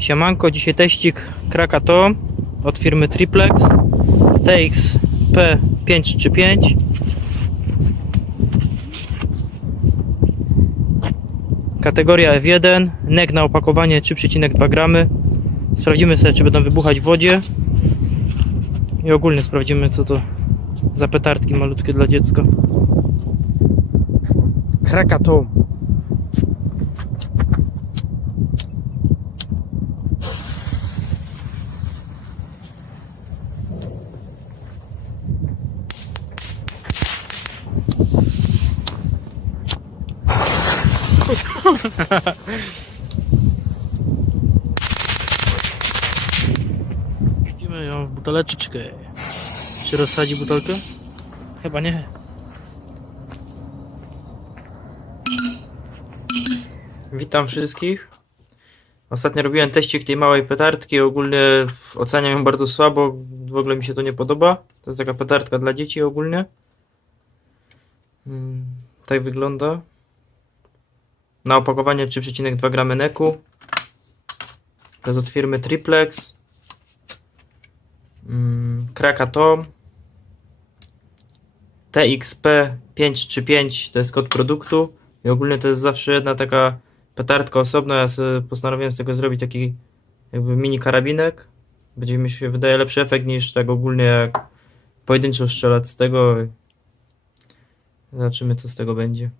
Siemanko, dzisiaj teścik Krakato od firmy Triplex TX P535 Kategoria F1 NEG na opakowanie 3,2 gramy. Sprawdzimy sobie czy będą wybuchać w wodzie. I ogólnie sprawdzimy co to za petardki malutkie dla dziecka. Krakato Widzimy ją w buteleczkę. Czy rozsadzi butelkę? Chyba nie. Witam wszystkich. Ostatnio robiłem teścik tej małej petardki. Ogólnie oceniam ją bardzo słabo. W ogóle mi się to nie podoba. To jest taka petardka dla dzieci ogólnie. Mm, Tak wygląda. Na opakowanie 3,2 gramy neku. To jest od firmy Triplex. Mm, Krakato. TXP535 to jest kod produktu. I ogólnie to jest zawsze jedna taka petardka osobna. Ja postanowiłem z tego zrobić taki jakby mini karabinek. Będzie mi się wydaje lepszy efekt niż tak ogólnie jak pojedynczo strzelać z tego. Zobaczymy co z tego będzie.